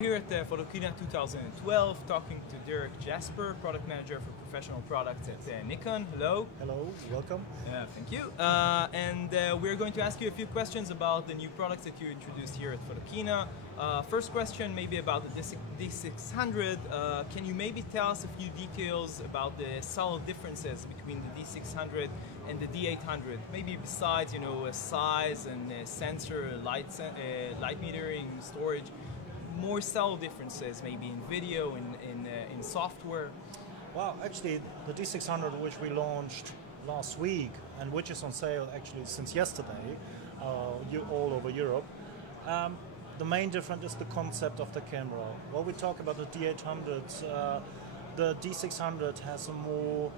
Here at the Photokina 2012, talking to Dirk Jasper, product manager for professional products at Nikon. Hello. Hello, welcome. Thank you. We're going to ask you a few questions about the new products that you introduced here at Photokina. First question, maybe about the D600. Can you maybe tell us a few details about the subtle differences between the D600 and the D800? Maybe besides, size and sensor, light metering, storage. More subtle differences, maybe in video, in software? Well, actually, the D600, which we launched last week and which is on sale actually since yesterday, all over Europe, the main difference is the concept of the camera. While we talk about the D800, the D600 has a more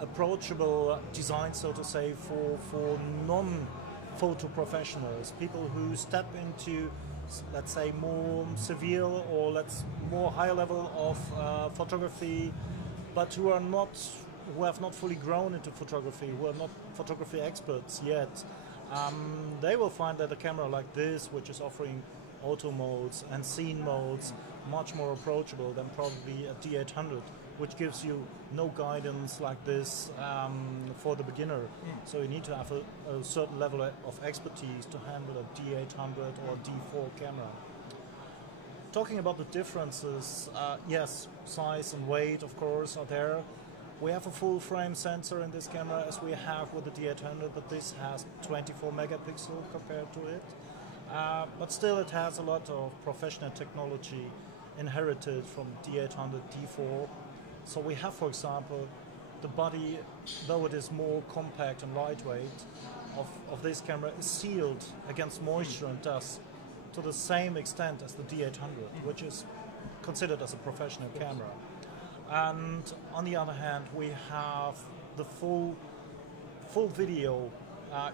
approachable design, so to say, for non-photo professionals, people who step into, let's say, more severe or more higher level of photography, but who have not fully grown into photography, who are not photography experts yet. They will find that a camera like this, which is offering auto modes and scene modes, much more approachable than probably a D800, which gives you no guidance like this for the beginner. So you need to have a certain level of expertise to handle a D800 or D4 camera. Talking about the differences, yes, size and weight, of course, are there. We have a full frame sensor in this camera as we have with the D800, but this has 24 megapixels compared to it. But still it has a lot of professional technology inherited from D800, D4. So we have, for example, the body, though it is more compact and lightweight, of this camera is sealed against moisture and dust to the same extent as the D800, which is considered as a professional camera. And on the other hand, we have the full video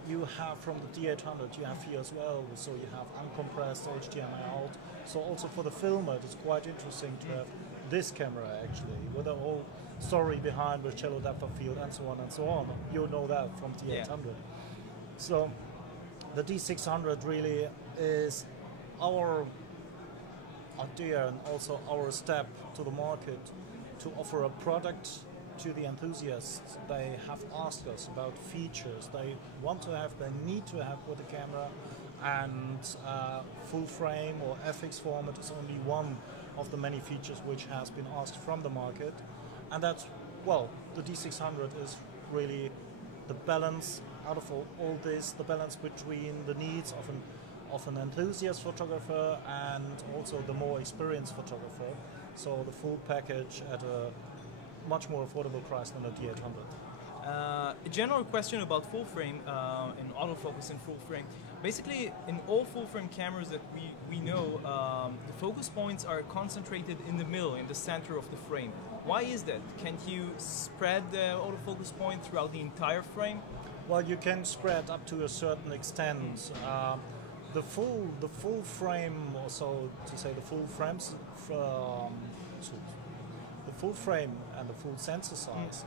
you have from the D800, you have here as well, so you have uncompressed HDMI out. So also for the filmer, it is quite interesting to have this camera actually, with a whole story behind with shallow depth of field and so on and so on. You know that from D800. Yeah. So the D600 really is our idea and also our step to the market to offer a product to the enthusiasts. They have asked us about features they want to have, they need to have with the camera, and full frame or FX format is only one of the many features which has been asked from the market. And that's, well, the D600 is really the balance out of all this, the balance between the needs of an enthusiast photographer and also the more experienced photographer. So the full package at a much more affordable price than a D800. A general question about full frame and autofocus in full frame. Basically, in all full frame cameras that we know, the focus points are concentrated in the middle, in the center of the frame. Why is that? Can't you spread the autofocus point throughout the entire frame? Well, you can spread up to a certain extent. The full frame, or so to say, the full frames, the full frame and the full sensor size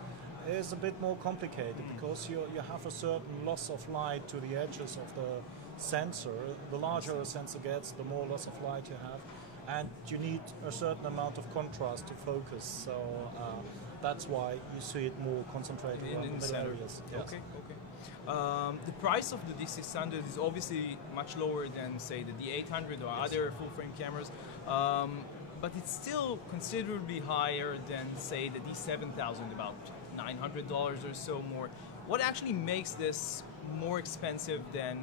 is a bit more complicated because you have a certain loss of light to the edges of the sensor. The larger a sensor gets, the more loss of light you have, and you need a certain amount of contrast to focus. So that's why you see it more concentrated in the areas. Yes. Okay. The price of the D600 is obviously much lower than, say, the D800 or other full-frame cameras, but it's still considerably higher than, say, the D7000, about $900 or so more. What actually makes this more expensive than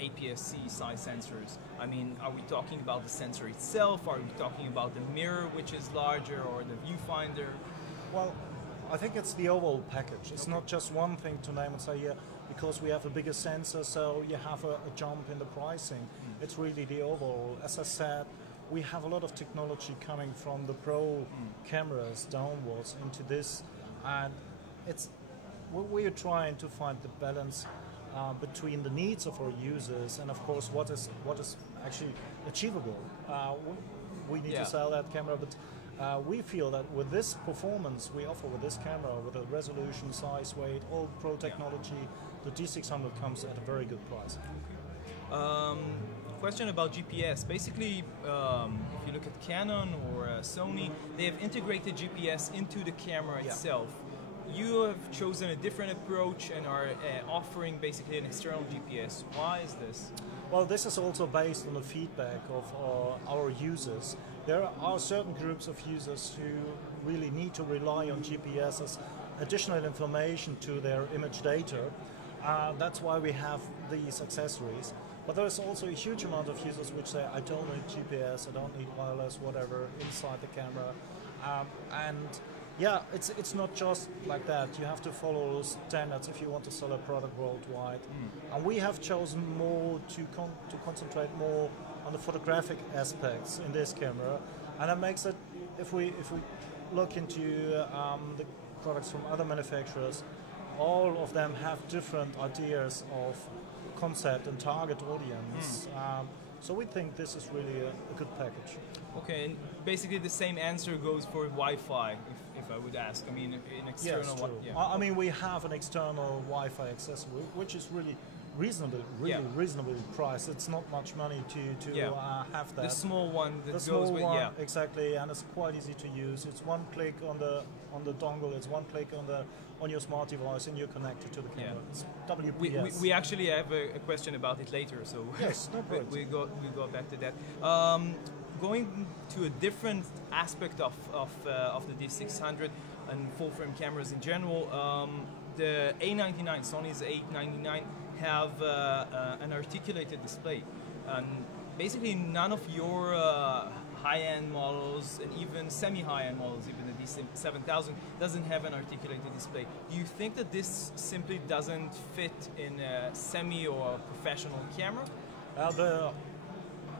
APS-C size sensors? I mean, are we talking about the sensor itself? Are we talking about the mirror, which is larger, or the viewfinder? Well, I think it's the overall package. It's not just one thing to name and say, yeah, because we have a bigger sensor, so you have a jump in the pricing. It's really the overall. As I said, we have a lot of technology coming from the pro cameras downwards into this, and we are trying to find the balance between the needs of our users and, of course, what is actually achievable. We need to sell that camera, but we feel that with this performance we offer with this camera, with the resolution, size, weight, all pro technology, the D600 comes at a very good price. question about GPS. Basically, if you look at Canon or Sony, they have integrated GPS into the camera itself. You have chosen a different approach and are offering basically an external GPS. Why is this? Well, this is also based on the feedback of our users. There are certain groups of users who really need to rely on GPS as additional information to their image data. That's why we have these accessories. But there's also a huge amount of users which say, I don't need GPS, I don't need wireless, whatever, inside the camera. And yeah, it's not just like that. You have to follow standards if you want to sell a product worldwide. And we have chosen more to concentrate more on the photographic aspects in this camera. And that makes it, if we look into the products from other manufacturers, all of them have different ideas of concept and target audience. So we think this is really a good package. Okay, and basically the same answer goes for Wi-Fi, if I would ask. I mean, an external yes, one. Yeah. I mean, we have an external Wi-Fi accessory, which is really reasonably priced. It's not much money to have that. The small one that the goes small with, one, exactly, and it's quite easy to use. It's one click on the dongle. It's one click on your smart device, and you're connected to the camera. It's WPS. We actually have a question about it later, so yes, no problem. we go back to that. Going to a different aspect of the D600 and full frame cameras in general, the A99, Sony's A99 have an articulated display, and basically none of your high-end models and even semi-high-end models, even the D7000, doesn't have an articulated display. Do you think that this simply doesn't fit in a semi or professional camera?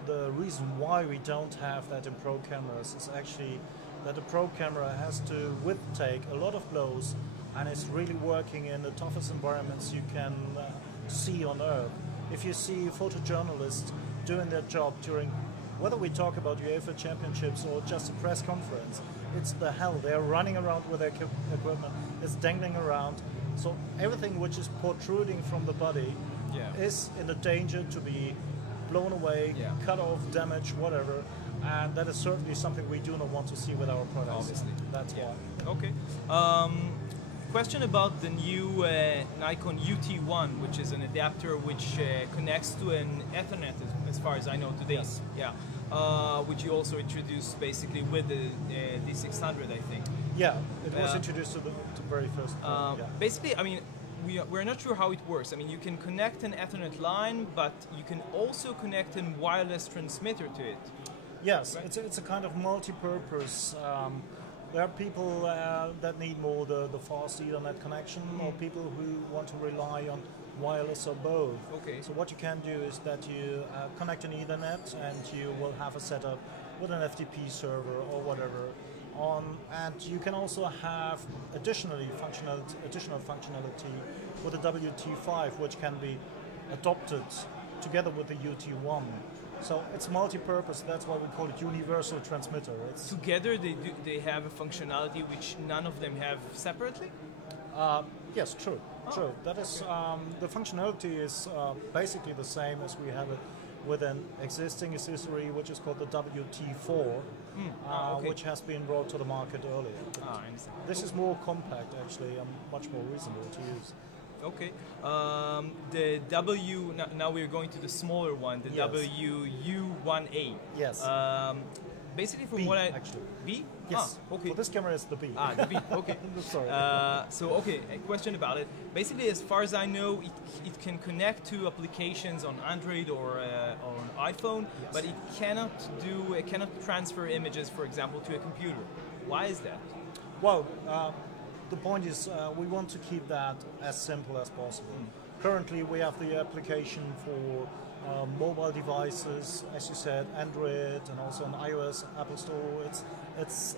The reason why we don't have that in pro cameras is actually that the pro camera has to withtake a lot of blows, and it's really working in the toughest environments you can see on Earth. If you see photojournalists doing their job during, whether we talk about UEFA Championships or just a press conference, it's the hell. They're running around with their equipment, it's dangling around. So everything which is protruding from the body is in the danger to be blown away, cut off, damaged, whatever. And that is certainly something we do not want to see with our products. Obviously. That's why. Okay. Question about the new Nikon UT1, which is an adapter which connects to an Ethernet, as far as I know today. Yes. Yeah. Which you also introduced basically with the D600, I think. Yeah, it was introduced to the very first. Basically, I mean, we're not sure how it works. I mean, you can connect an Ethernet line, but you can also connect a wireless transmitter to it. Yes, right? It's a kind of multi-purpose. There are people that need more the fast Ethernet connection, or people who want to rely on wireless or both. Okay. So what you can do is that you connect an Ethernet, and you will have a setup with an FTP server or whatever. And you can also have additional functionality with the WT5, which can be adopted together with the UT1. So it's multi-purpose. That's why we call it universal transmitter. Together, they have a functionality which none of them have separately. Yes, true. True. That is the functionality is basically the same as we have it with an existing accessory, which is called the WT4, which has been brought to the market earlier. I understand. This is more compact, actually, and much more reasonable to use. Okay. The now we're going to the smaller one, the WU1A. Yes. Basically, from B, what actually. B? Yes. Okay. For this camera, it's the B. The B. Okay. Sorry. Okay, a question about it. Basically, as far as I know, it can connect to applications on Android or on iPhone, but it cannot transfer images, for example, to a computer. Why is that? Well, the point is we want to keep that as simple as possible. Currently, we have the application for mobile devices, as you said, Android, and also on iOS, Apple Store. It's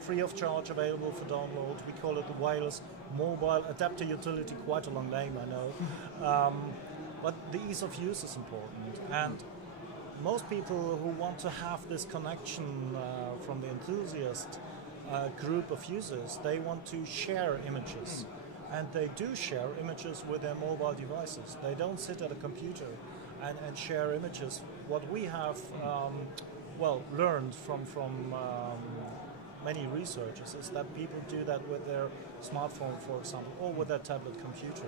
free of charge, available for download. We call it the wireless mobile adapter utility. Quite a long name, I know. But the ease of use is important. And most people who want to have this connection from the enthusiast group of users, they want to share images. And they do share images with their mobile devices. They don't sit at a computer and share images. What we have learned from many researchers is that people do that with their smartphone, for example, or with their tablet computer,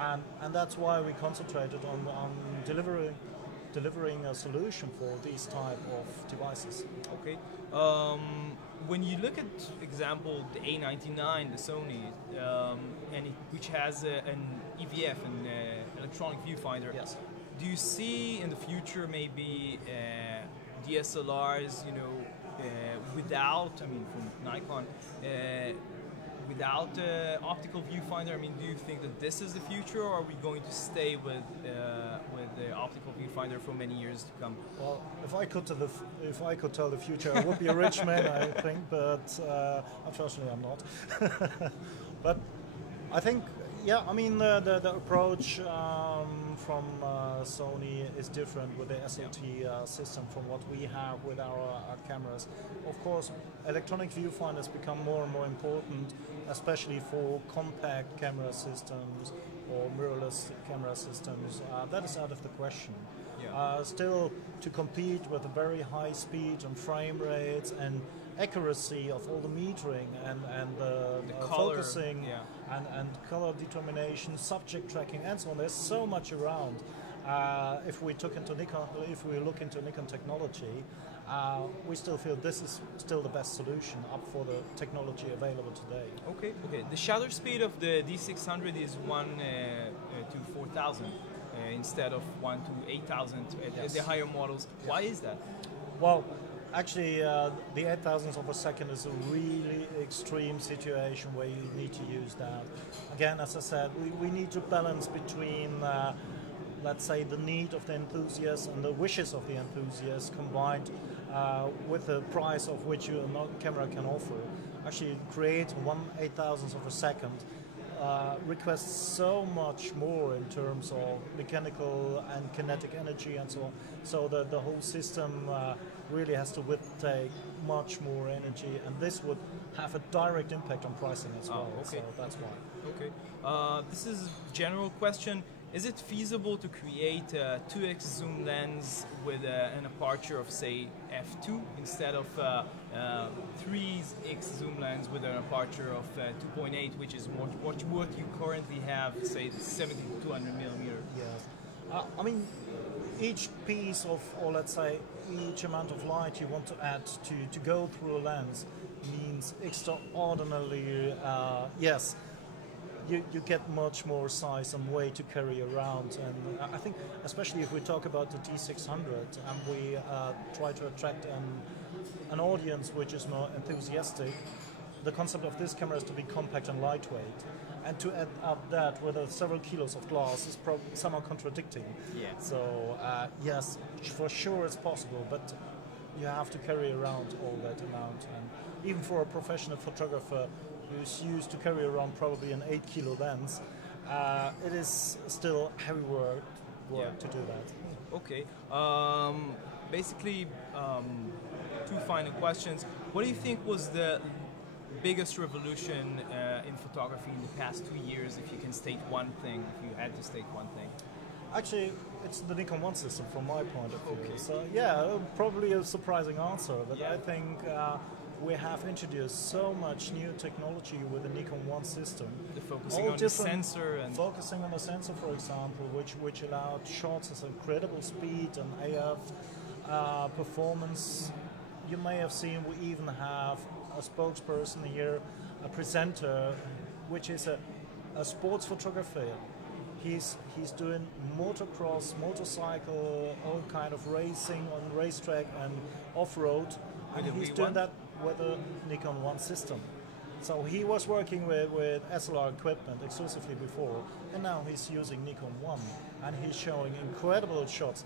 and that's why we concentrated on delivering a solution for these type of devices. Okay. When you look at, example, the A99, the Sony, which has an EVF, an electronic viewfinder. Yes. Do you see in the future maybe DSLRs, without, from Nikon, without optical viewfinder? I mean, do you think that this is the future, or are we going to stay with the optical viewfinder for many years to come? Well, if I could tell the future, I would be a rich man, I think, but unfortunately, I'm not. But I think, the approach from Sony is different with the SLT system from what we have with our cameras. Of course, electronic viewfinders become more and more important, especially for compact camera systems or mirrorless camera systems. That is out of the question. Yeah. Still, to compete with the very high speed and frame rates and accuracy of all the metering and the color, focusing and color determination, subject tracking, and so on. There's so much around. If we look into Nikon technology, we still feel this is still the best solution up for the technology available today. Okay. The shutter speed of the D600 is 1 to 4,000 instead of 1 to 8,000 at the higher models. Yes. Why is that? Well, actually, the 8,000ths of a second is a really extreme situation where you need to use that. Again, as I said, we need to balance between, let's say, the need of the enthusiast and the wishes of the enthusiast combined with the price of which your camera can offer. Actually, create 1/8,000th of a second requests so much more in terms of mechanical and kinetic energy and so on. So the whole system really has to take much more energy, and this would have a direct impact on pricing as well. Okay. So that's why. Okay. This is a general question. Is it feasible to create a 2x zoom lens with an aperture of, say, f2 instead of 3x zoom lens with an aperture of 2.8, which is what you currently have, say, 70 to 200 millimeter? Yeah. Each piece of, or let's say, each amount of light you want to add to go through a lens means extraordinarily, yes, you get much more size and weight to carry around. And I think, especially if we talk about the D600 and we try to attract an audience which is more enthusiastic, the concept of this camera is to be compact and lightweight. And to add up that with several kilos of glass is somehow contradicting. Yeah. So yes, for sure it's possible, but you have to carry around all that amount. And even for a professional photographer who's used to carry around probably an 8-kilo lens, it is still heavy work to do that. Okay. Basically, two final questions. What do you think was the biggest revolution in photography in the past 2 years, if you can state one thing, if you had to state one thing? Actually, it's the Nikon One system from my point of view. Okay. So yeah, probably a surprising answer, but Yeah. I think we have introduced so much new technology with the Nikon One system. The focusing on the sensor and focusing on the sensor, for example, which allowed shots at incredible speed and AF performance. You may have seen we even have a spokesperson here, a presenter, which is a sports photographer. He's doing motocross, motorcycle, all kind of racing on racetrack and off-road, and he's doing that with a Nikon One system. So he was working with SLR equipment exclusively before, and now he's using Nikon One, and he's showing incredible shots.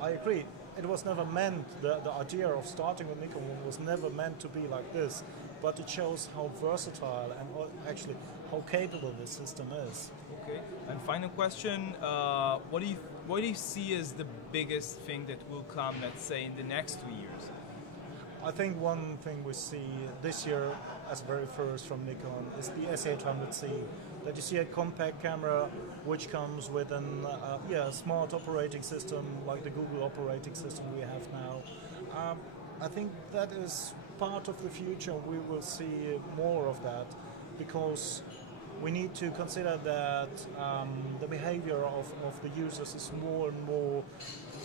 I agree. It was never meant, the idea of starting with Nikon One was never meant to be like this, but it shows how versatile and actually how capable this system is. Okay. And final question: what do you see as the biggest thing that will come, let's say, in the next 2 years? I think one thing we see this year as very first from Nikon is the S800C. That you see a compact camera which comes with an smart operating system like the Google operating system we have now. I think that is part of the future. We will see more of that because we need to consider that the behavior of the users is more and more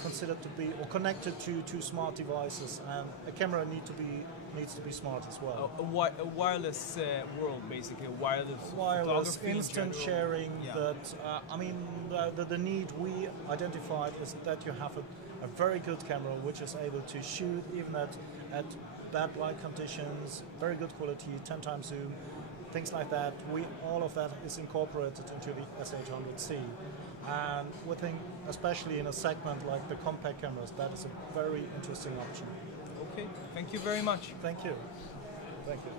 considered to be or connected to smart devices, and a camera needs to be smart as well. A wireless world, basically, wireless instant sharing. Yeah. That I mean, the need we identified is that you have a very good camera which is able to shoot even at bad light conditions, very good quality, 10 times zoom. Things like that, all of that is incorporated into the S800C, and we think, especially in a segment like the compact cameras, that is a very interesting option. Okay, thank you very much. Thank you. Thank you.